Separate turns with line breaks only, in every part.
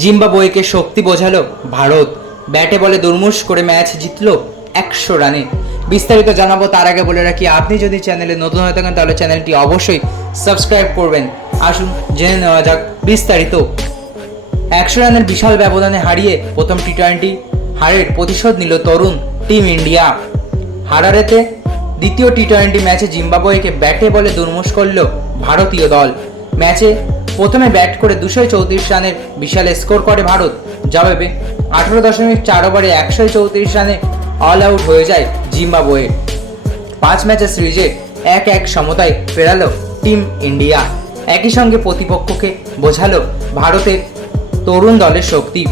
জিম্বাবুয়েকে শক্তি বোঝালো ভারত। ব্যাটে বলে দুর্মুশ করে ম্যাচ জিতলো একশো রানে। বিস্তারিত জানাব তার আগে বলে রাখি, আপনি যদি চ্যানেলে নতুন হয়ে থাকেন তাহলে চ্যানেলটি অবশ্যই সাবস্ক্রাইব করবেন। আসুন, জেনে নেওয়া যাক বিস্তারিত। একশো রানের বিশাল ব্যবধানে হারিয়ে প্রথম টি টোয়েন্টি হারের প্রতিশোধ নিল তরুণ টিম ইন্ডিয়া। হারারেতে দ্বিতীয় টি টোয়েন্টি ম্যাচে জিম্বাবুয়েকে ব্যাটে বলে দুর্মুষ করল ভারতীয় দল। ম্যাচে প্রথমে ব্যাট করে দুশো চৌত্রিশ রানের বিশাল স্কোর করে ভারত, জবাবে আঠারো দশমিক চার ওভারে একশো চৌত্রিশ রানে অল আউট হয়ে যায় জিম্বাবুয়ে। পাঁচ ম্যাচের সিরিজে এক এক সমতায় ফেরালো টিম ইন্ডিয়া। একই সঙ্গে প্রতিপক্ষকে বোঝালো ভারতের তরুণ দলের শক্তি।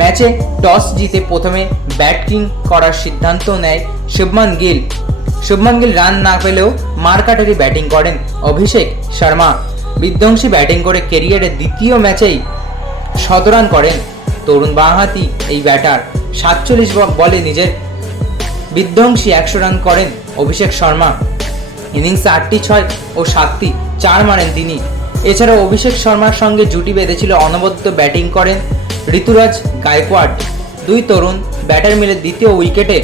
ম্যাচে টস জিতে প্রথমে ব্যাটিং করার সিদ্ধান্ত নেয় শুভমান গিল। শুভমান গিল রান না পেলেও মারকাটারি ব্যাটিং করেন অভিষেক শর্মা। বিধ্বংসী ব্যাটিং করে কেরিয়ারের দ্বিতীয় ম্যাচেই শতরান করেন তরুণ বাঁহাতি এই ব্যাটার। সাতচল্লিশ বলে নিজের বিধ্বংসী একশো রান করেন অভিষেক শর্মা। ইনিংসে আটটি ছয় ও সাতটি চার মারেন তিনি। এছাড়াও অভিষেক শর্মার সঙ্গে জুটি বেঁধেছিল অনবদ্য ব্যাটিং করেন ঋতুরাজ গায়কোয়াড। দুই তরুণ ব্যাটার মিলে দ্বিতীয় উইকেটে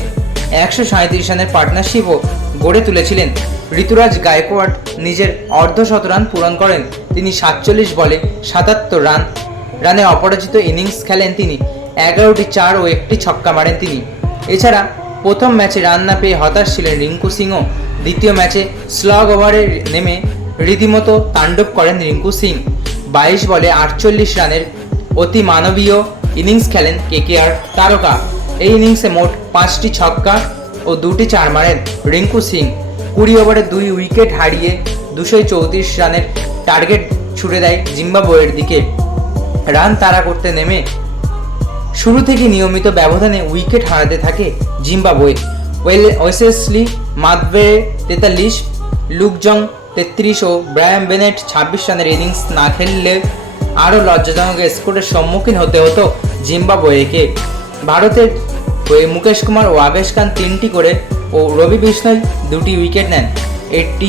একশো সাঁত্রিশ রানের পার্টনারশিপও গড়ে তুলেছিলেন। ঋতুরাজ গায়কোয়াড নিজের অর্ধশত রান পূরণ করেন। তিনি সাতচল্লিশ বলে সাতাত্তর রান, রানে অপরাজিত ইনিংস খেলেন তিনি। এগারোটি চার ও একটি ছক্কা মারেন তিনি। এছাড়া প্রথম ম্যাচে রান না পেয়ে হতাশ ছিলেন রিঙ্কু সিংও। দ্বিতীয় ম্যাচে স্লগ ওভারে নেমে রীতিমতো তাণ্ডব করেন রিঙ্কু সিং। বাইশ বলে আটচল্লিশ রানের অতি মানবীয় ইনিংস খেলেন কেকেআর তারকা। এই ইনিংসে মোট পাঁচটি ছক্কা ও দুটি চার মারেন রিঙ্কু সিং। কুড়ি ওভারে দুই উইকেট হারিয়ে দুশো চৌত্রিশ রানের টার্গেট ছুড়ে দেয় জিম্বাবোয়ের দিকে। রান তাড়া করতে নেমে শুরু থেকে নিয়মিত ব্যবধানে উইকেট হারাতে থাকে জিম্বাবুয়ে। ওয়েসেসলি মাদবে তেতাল্লিশ লুকজং তেত্রিশ ও ব্রায়াম বেনেট ছাব্বিশ রানের ইনিংস না খেললে আরও লজ্জাজনক স্কোরের সম্মুখীন হতে হতো জিম্বাবুয়েকে। ভারতের মুকেশ কুমার ও আবেশ খান তিনটি করে ও রবি বিষ্ণয় দুটি উইকেট নেন। একটি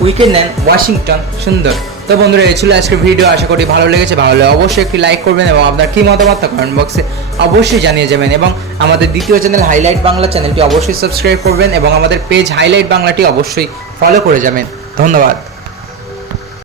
উইকেট নেন ওয়াশিংটন সুন্দর। তো বন্ধুরা, এই ছিল আজকের ভিডিও। আশা করি ভালো লেগেছে। ভালো লাগে অবশ্যই একটি লাইক করবেন এবং আপনার কী মতামত কমেন্ট বক্সে অবশ্যই জানিয়ে যাবেন। এবং আমাদের দ্বিতীয় চ্যানেল হাইলাইট বাংলা চ্যানেলটি অবশ্যই সাবস্ক্রাইব করবেন এবং আমাদের পেজ হাইলাইট বাংলাটি অবশ্যই ফলো করে যাবেন। ধন্যবাদ।